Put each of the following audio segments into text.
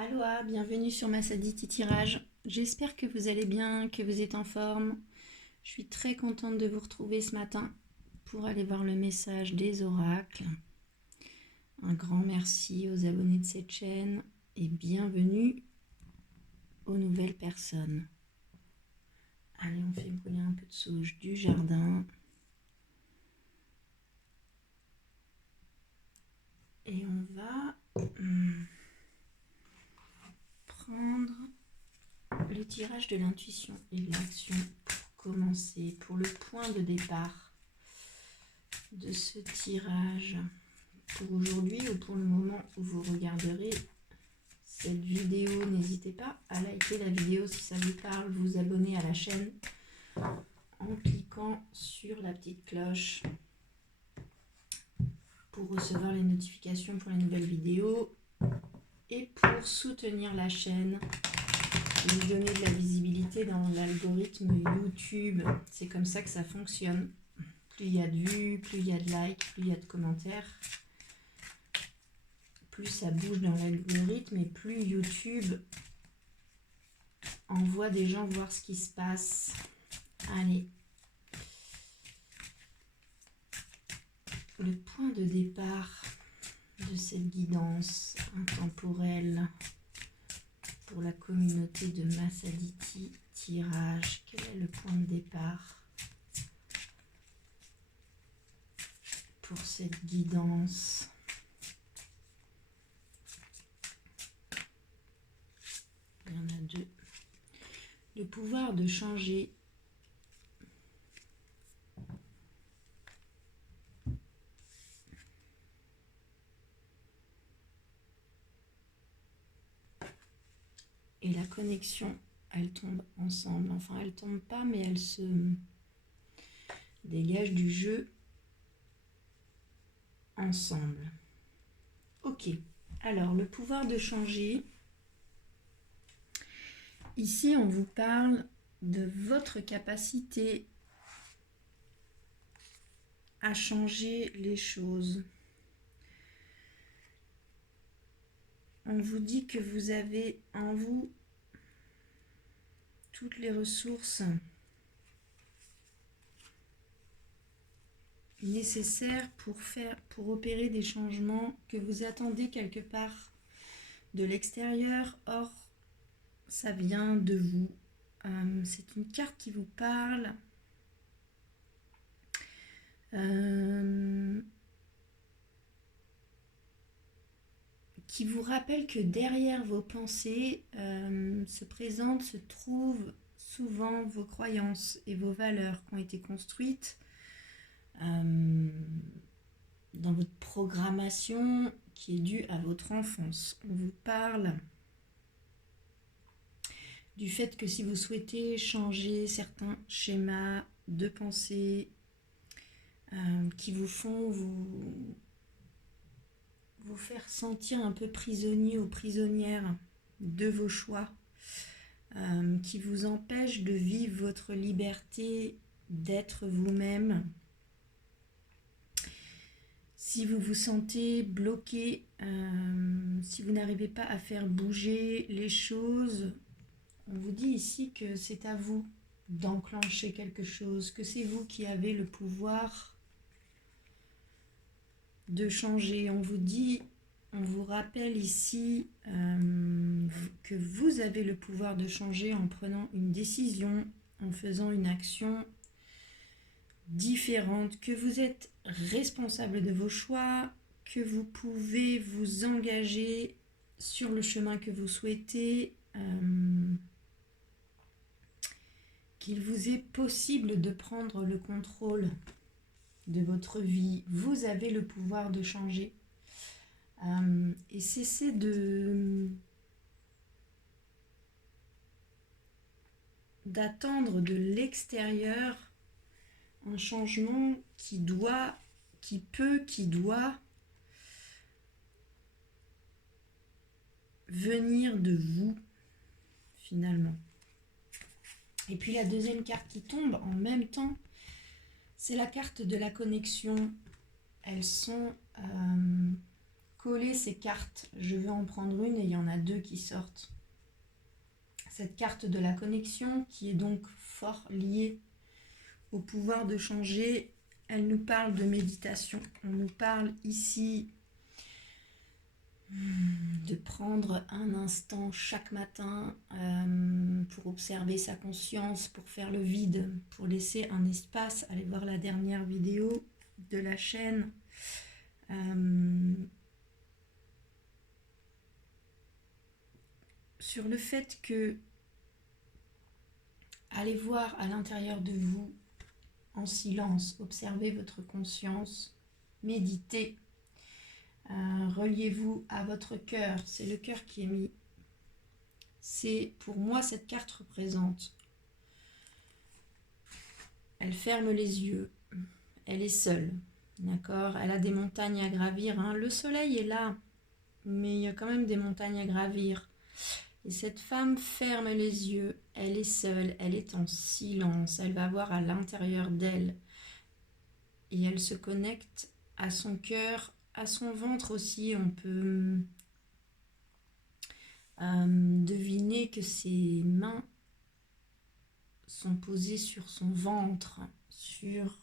Aloha, bienvenue sur Massaditi Tirage. J'espère que vous allez bien, que vous êtes en forme. Je suis très contente de vous retrouver ce matin pour aller voir le message des oracles. Un grand merci aux abonnés de cette chaîne et bienvenue aux nouvelles personnes. Allez, on fait brûler un peu de sauge du jardin. Et on va prendre le tirage de l'intuition et de l'action pour commencer, pour le point de départ de ce tirage pour aujourd'hui ou pour le moment où vous regarderez cette vidéo. N'hésitez pas à liker la vidéo si ça vous parle, vous abonner à la chaîne en cliquant sur la petite cloche pour recevoir les notifications pour les nouvelles vidéos et pour soutenir la chaîne, lui donner de la visibilité dans l'algorithme YouTube. C'est comme ça que ça fonctionne. Plus il y a de vues, plus il y a de likes, plus il y a de commentaires, plus ça bouge dans l'algorithme et plus YouTube envoie des gens voir ce qui se passe. Allez. Le point de départ de cette guidance intemporelle pour la communauté de Massaditi Tirage. Quel est le point de départ pour cette guidance? Il y en a deux. Le pouvoir de changer. Et la connexion, elles tombent ensemble. Enfin, elles ne tombent pas, mais elles se dégagent du jeu ensemble. Ok. Alors, le pouvoir de changer. Ici, on vous parle de votre capacité à changer les choses. On vous dit que vous avez en vous toutes les ressources nécessaires pour opérer des changements que vous attendez quelque part de l'extérieur. Or, ça vient de vous. C'est une carte qui vous parle. Qui vous rappelle que derrière vos pensées se trouvent souvent vos croyances et vos valeurs qui ont été construites dans votre programmation qui est due à votre enfance. On vous parle du fait que si vous souhaitez changer certains schémas de pensée qui vous font vous faire sentir un peu prisonnier ou prisonnière de vos choix, qui vous empêchent de vivre votre liberté d'être vous-même. Si vous vous sentez bloqué, si vous n'arrivez pas à faire bouger les choses, on vous dit ici que c'est à vous d'enclencher quelque chose, que c'est vous qui avez le pouvoir de changer. On vous rappelle ici que vous avez le pouvoir de changer en prenant une décision, en faisant une action différente, que vous êtes responsable de vos choix, que vous pouvez vous engager sur le chemin que vous souhaitez, qu'il vous est possible de prendre le contrôle de votre vie. Vous avez le pouvoir de changer. Et cessez d'attendre de l'extérieur un changement qui doit venir de vous, finalement. Et puis la deuxième carte qui tombe en même temps, c'est la carte de la connexion. Elles sont coller ces cartes. Je vais en prendre une et il y en a deux qui sortent. Cette carte de la connexion qui est donc fort liée au pouvoir de changer, elle nous parle de méditation. On nous parle ici de prendre un instant chaque matin pour observer sa conscience, pour faire le vide, pour laisser un espace. Allez voir la dernière vidéo de la chaîne. Sur le fait que allez voir à l'intérieur de vous en silence, observez votre conscience, méditez, reliez-vous à votre cœur, c'est le cœur qui est mis. C'est pour moi cette carte représente. Elle ferme les yeux, elle est seule, d'accord? Elle a des montagnes à gravir, hein. Le soleil est là, mais il y a quand même des montagnes à gravir. Et cette femme ferme les yeux, elle est seule, elle est en silence, elle va voir à l'intérieur d'elle. Et elle se connecte à son cœur, à son ventre aussi. On peut deviner que ses mains sont posées sur son ventre, sur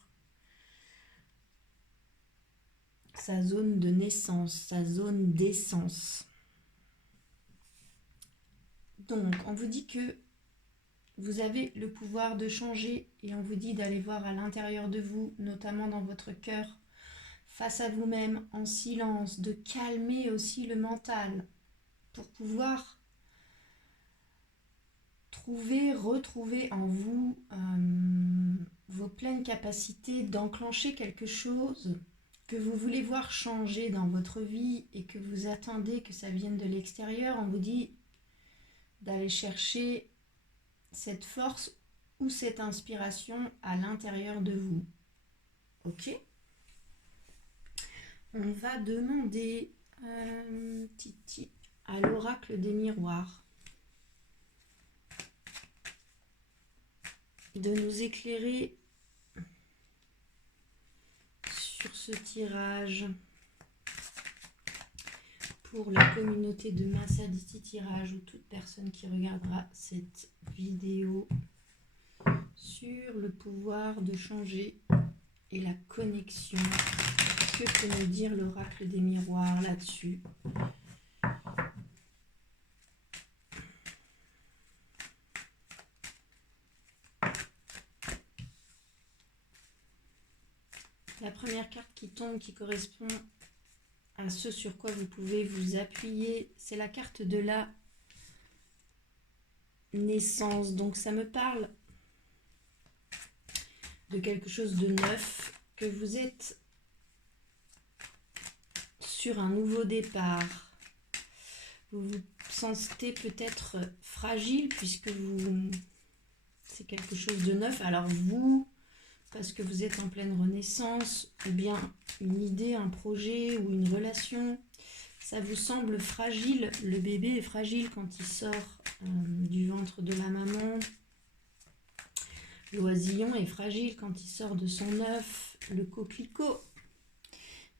sa zone de naissance, sa zone d'essence. Donc, on vous dit que vous avez le pouvoir de changer et on vous dit d'aller voir à l'intérieur de vous, notamment dans votre cœur, face à vous-même, en silence, de calmer aussi le mental pour pouvoir retrouver en vous vos pleines capacités d'enclencher quelque chose que vous voulez voir changer dans votre vie et que vous attendez que ça vienne de l'extérieur. On vous dit d'aller chercher cette force ou cette inspiration à l'intérieur de vous. Ok ? On va demander Titi à l'oracle des miroirs de nous éclairer sur ce tirage pour la communauté de Massaditi Tirage ou toute personne qui regardera cette vidéo sur le pouvoir de changer et la connexion. Que peut nous dire l'oracle des miroirs là-dessus ? La première carte qui tombe, qui correspond à ce sur quoi vous pouvez vous appuyer, c'est la carte de la naissance. Donc ça me parle de quelque chose de neuf, que vous êtes sur un nouveau départ. Vous vous sentez peut-être fragile puisque c'est quelque chose de neuf. Alors vous, parce que vous êtes en pleine renaissance, ou bien une idée, un projet ou une relation, ça vous semble fragile. Le bébé est fragile quand il sort du ventre de la maman. L'oisillon est fragile quand il sort de son œuf. Le coquelicot,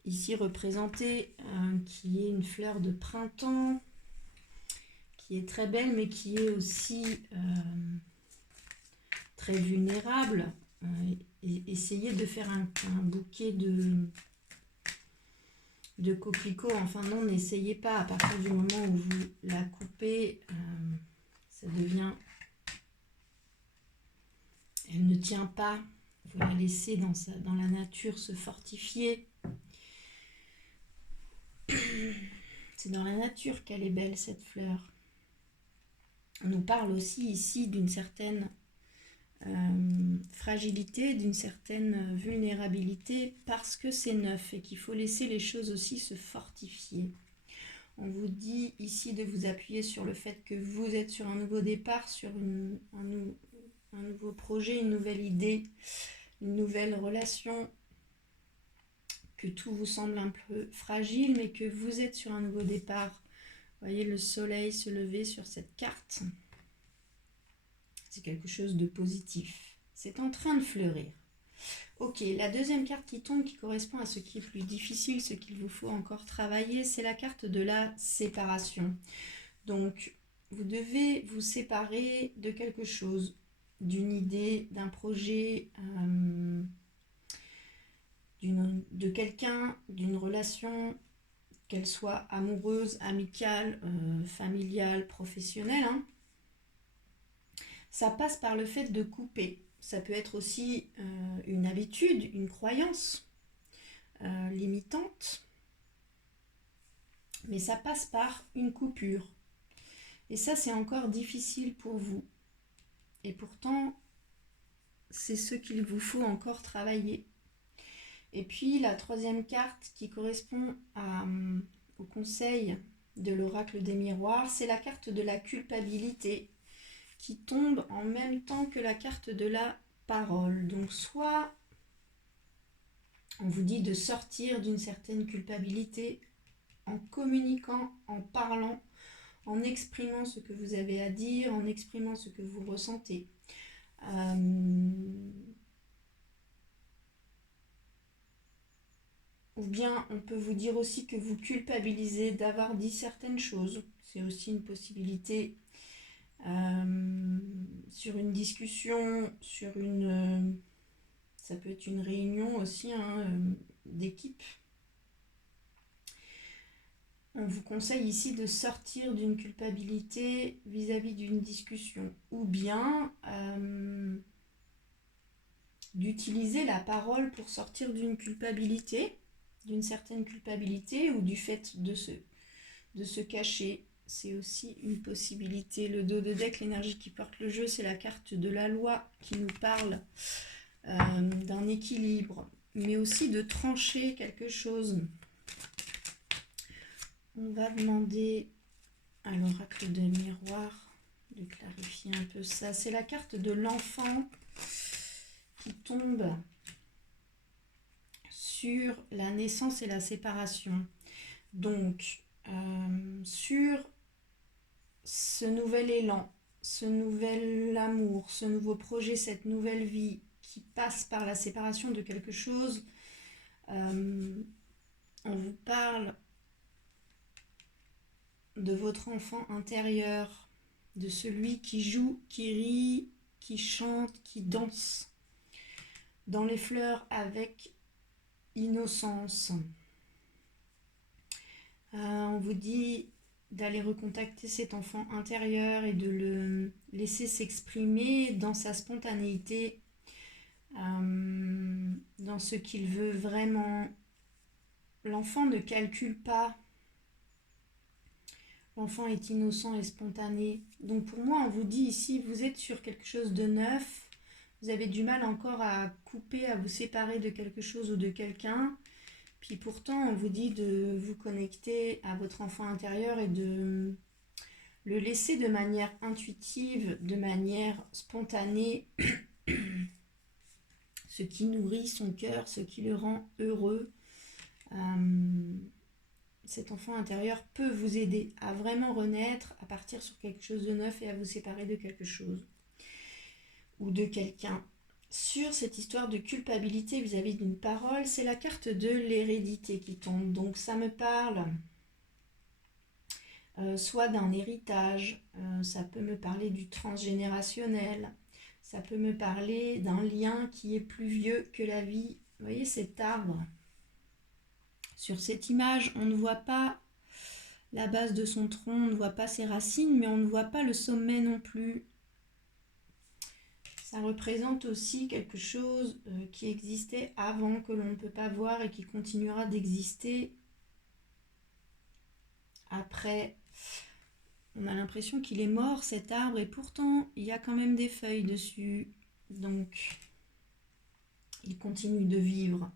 ici représenté, qui est une fleur de printemps, qui est très belle, mais qui est aussi très vulnérable. Essayez de faire un bouquet de coquelicots. Enfin non, n'essayez pas. À partir du moment où vous la coupez, ça devient... Elle ne tient pas. Il faut la laisser dans la nature se fortifier. C'est dans la nature qu'elle est belle, cette fleur. On nous parle aussi ici d'une certaine fragilité, d'une certaine vulnérabilité, parce que c'est neuf et qu'il faut laisser les choses aussi se fortifier. On vous dit ici de vous appuyer sur le fait que vous êtes sur un nouveau départ, sur un nouveau projet, une nouvelle idée, une nouvelle relation, que tout vous semble un peu fragile, mais que vous êtes sur un nouveau départ. Vous voyez le soleil se lever sur cette carte. C'est quelque chose de positif. C'est en train de fleurir. Ok, la deuxième carte qui tombe, qui correspond à ce qui est plus difficile, ce qu'il vous faut encore travailler, c'est la carte de la séparation. Donc, vous devez vous séparer de quelque chose, d'une idée, d'un projet, de quelqu'un, d'une relation, qu'elle soit amoureuse, amicale, familiale, professionnelle. Hein. Ça passe par le fait de couper. Ça peut être aussi une habitude, une croyance limitante, mais ça passe par une coupure. Et ça, c'est encore difficile pour vous. Et pourtant, c'est ce qu'il vous faut encore travailler. Et puis, la troisième carte qui correspond au conseil de l'oracle des miroirs, c'est la carte de la culpabilité qui tombe en même temps que la carte de la parole. Donc, soit on vous dit de sortir d'une certaine culpabilité en communiquant, en parlant, en exprimant ce que vous avez à dire, en exprimant ce que vous ressentez. Ou bien on peut vous dire aussi que vous culpabilisez d'avoir dit certaines choses. C'est aussi une possibilité sur une discussion, sur une... ça peut être une réunion aussi d'équipe. On vous conseille ici de sortir d'une culpabilité vis-à-vis d'une discussion. Ou bien d'utiliser la parole pour sortir d'une culpabilité, d'une certaine culpabilité ou du fait de se cacher. C'est aussi une possibilité. Le dos de deck, l'énergie qui porte le jeu, c'est la carte de la loi qui nous parle d'un équilibre, mais aussi de trancher quelque chose. On va demander à l'oracle de miroir de clarifier un peu ça. C'est la carte de l'enfant qui tombe sur la naissance et la séparation. Donc, sur ce nouvel élan, ce nouvel amour, ce nouveau projet, cette nouvelle vie qui passe par la séparation de quelque chose, on vous parle de votre enfant intérieur, de celui qui joue, qui rit, qui chante, qui danse dans les fleurs avec innocence. On vous dit d'aller recontacter cet enfant intérieur et de le laisser s'exprimer dans sa spontanéité, dans ce qu'il veut vraiment. L'enfant ne calcule pas. L'enfant est innocent et spontané. Donc pour moi, on vous dit ici, vous êtes sur quelque chose de neuf. Vous avez du mal encore à couper, à vous séparer de quelque chose ou de quelqu'un. Puis pourtant, on vous dit de vous connecter à votre enfant intérieur et de le laisser de manière intuitive, de manière spontanée, ce qui nourrit son cœur, ce qui le rend heureux. Cet enfant intérieur peut vous aider à vraiment renaître, à partir sur quelque chose de neuf et à vous séparer de quelque chose ou de quelqu'un. Sur cette histoire de culpabilité vis-à-vis d'une parole, c'est la carte de l'hérédité qui tombe. Donc ça me parle soit d'un héritage, ça peut me parler du transgénérationnel, ça peut me parler d'un lien qui est plus vieux que la vie. Vous voyez cet arbre? Sur cette image, on ne voit pas la base de son tronc, on ne voit pas ses racines, mais on ne voit pas le sommet non plus. Ça représente aussi quelque chose qui existait avant, que l'on ne peut pas voir et qui continuera d'exister après. On a l'impression qu'il est mort cet arbre et pourtant il y a quand même des feuilles dessus. Donc il continue de vivre.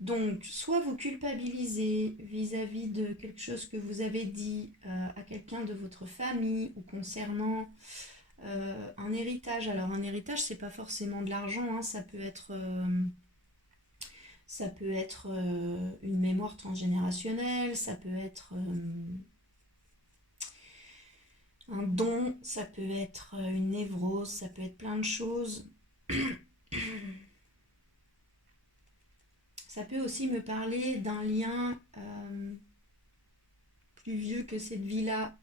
Donc soit vous culpabilisez vis-à-vis de quelque chose que vous avez dit à quelqu'un de votre famille ou concernant un héritage. Alors un héritage, c'est pas forcément de l'argent, hein, ça peut être une mémoire transgénérationnelle, ça peut être un don, ça peut être une névrose, ça peut être plein de choses. Ça peut aussi me parler d'un lien plus vieux que cette vie-là,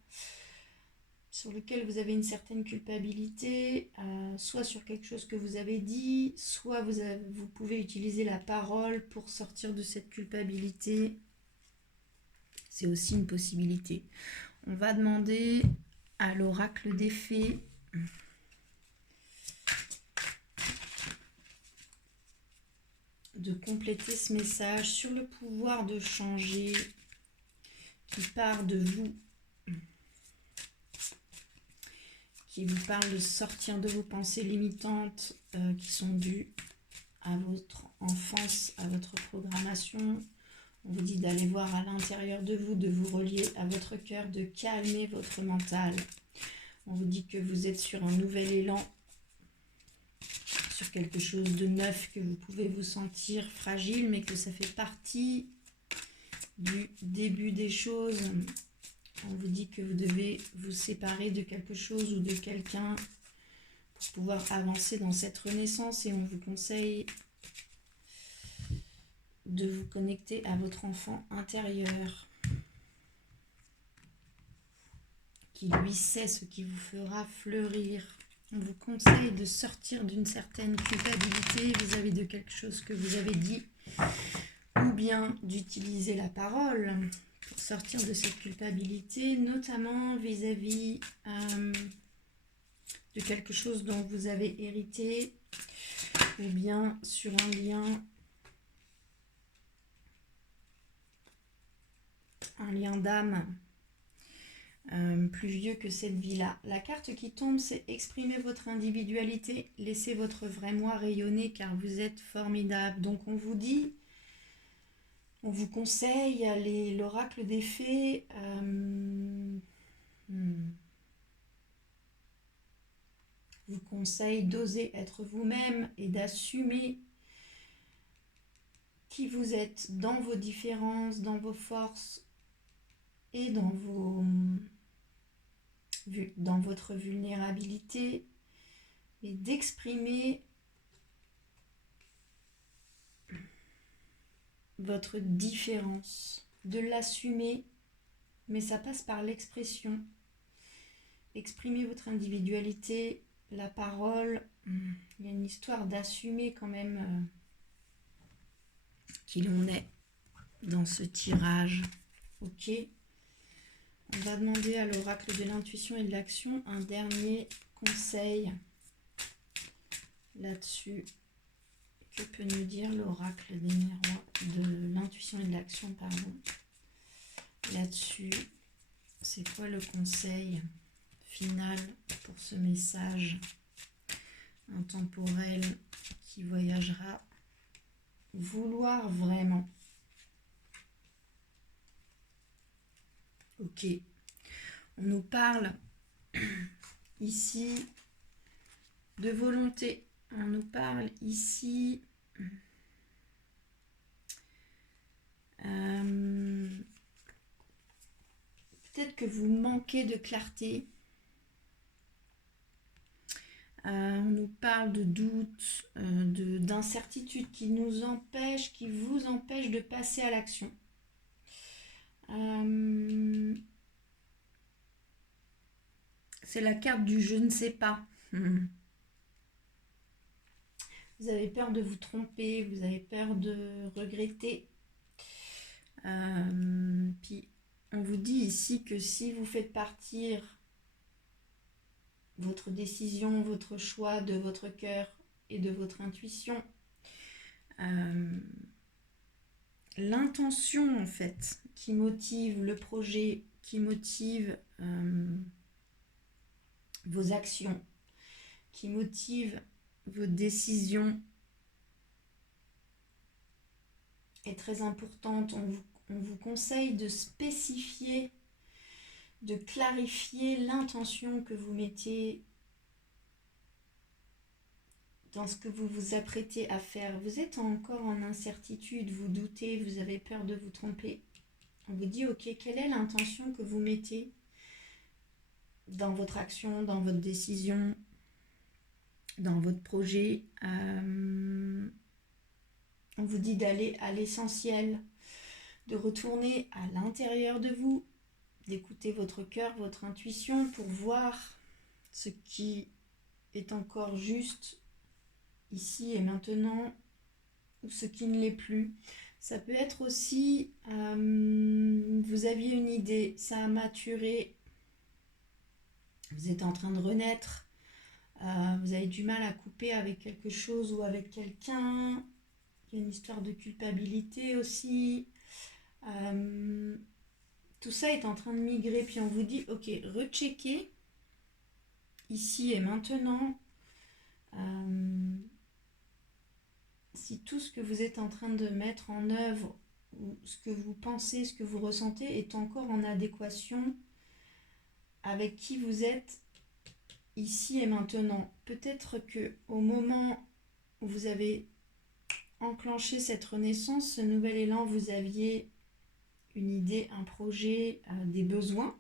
sur lequel vous avez une certaine culpabilité, soit sur quelque chose que vous avez dit, soit vous pouvez utiliser la parole pour sortir de cette culpabilité. C'est aussi une possibilité. On va demander à l'oracle des fées de compléter ce message sur le pouvoir de changer qui part de vous, qui vous parle de sortir de vos pensées limitantes qui sont dues à votre enfance, à votre programmation. On vous dit d'aller voir à l'intérieur de vous, de vous relier à votre cœur, de calmer votre mental. On vous dit que vous êtes sur un nouvel élan, sur quelque chose de neuf, que vous pouvez vous sentir fragile, mais que ça fait partie du début des choses. On vous dit que vous devez vous séparer de quelque chose ou de quelqu'un pour pouvoir avancer dans cette renaissance, et on vous conseille de vous connecter à votre enfant intérieur qui lui sait ce qui vous fera fleurir. On vous conseille de sortir d'une certaine culpabilité vis-à-vis de quelque chose que vous avez dit, ou bien d'utiliser la parole pour sortir de cette culpabilité, notamment vis-à-vis de quelque chose dont vous avez hérité, ou bien sur un lien d'âme plus vieux que cette vie-là. La carte qui tombe, c'est exprimer votre individualité, laissez votre vrai moi rayonner car vous êtes formidable. Donc on vous dit, on vous conseille, l'oracle des fées, vous conseille d'oser être vous-même et d'assumer qui vous êtes dans vos différences, dans vos forces et dans votre vulnérabilité, et d'exprimer votre différence, de l'assumer, mais ça passe par l'expression. Exprimer votre individualité, la parole, il y a une histoire d'assumer quand même qui l'on est dans ce tirage. Ok. On va demander à l'oracle de l'intuition et de l'action un dernier conseil là-dessus. Que peut nous dire l'oracle de l'intuition et de l'action, pardon, là-dessus? C'est quoi le conseil final pour ce message intemporel qui voyagera? Vouloir vraiment. Ok. On nous parle ici de volonté. On nous parle ici peut-être que vous manquez de clarté. On nous parle de doutes, d'incertitudes qui vous empêchent de passer à l'action. C'est la carte du je ne sais pas. Vous avez peur de vous tromper, vous avez peur de regretter. Puis on vous dit ici que si vous faites partir votre décision, votre choix de votre cœur et de votre intuition, l'intention en fait qui motive le projet, qui motive vos actions, qui motive vos décisions est très importante. On vous conseille de spécifier, de clarifier l'intention que vous mettez dans ce que vous vous apprêtez à faire. Vous êtes encore en incertitude, vous doutez, vous avez peur de vous tromper. On vous dit, ok, quelle est l'intention que vous mettez dans votre action, dans votre décision, dans votre projet? On vous dit d'aller à l'essentiel, de retourner à l'intérieur de vous, d'écouter votre cœur, votre intuition pour voir ce qui est encore juste ici et maintenant ou ce qui ne l'est plus. Ça peut être aussi, vous aviez une idée, ça a maturé, vous êtes en train de renaître, vous avez du mal à couper avec quelque chose ou avec quelqu'un, il y a une histoire de culpabilité aussi. Tout ça est en train de migrer, puis on vous dit, ok, recheckez ici et maintenant si tout ce que vous êtes en train de mettre en œuvre, ou ce que vous pensez, ce que vous ressentez, est encore en adéquation avec qui vous êtes ici et maintenant. Peut-être que au moment où vous avez enclenché cette renaissance, ce nouvel élan, vous aviez une idée, un projet, des besoins,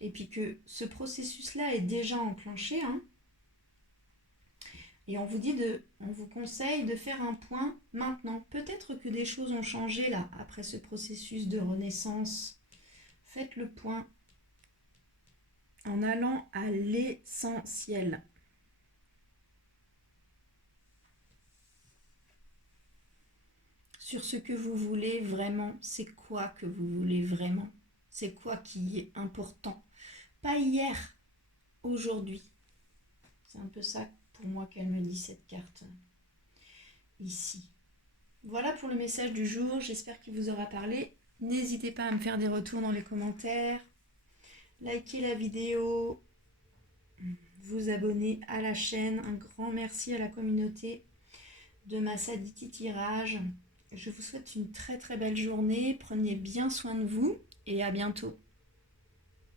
et puis que ce processus-là est déjà enclenché, hein. Et on vous conseille de faire un point maintenant. Peut-être que des choses ont changé là, après ce processus de renaissance. Faites le point en allant à l'essentiel. Sur ce que vous voulez vraiment, c'est quoi que vous voulez vraiment? C'est quoi qui est important? Pas hier, aujourd'hui. C'est un peu ça pour moi qu'elle me dit cette carte ici. Voilà pour le message du jour, j'espère qu'il vous aura parlé. N'hésitez pas à me faire des retours dans les commentaires, likez la vidéo, vous abonner à la chaîne. Un grand merci à la communauté de Massaditi Tirage. Je vous souhaite une très très belle journée, prenez bien soin de vous et à bientôt.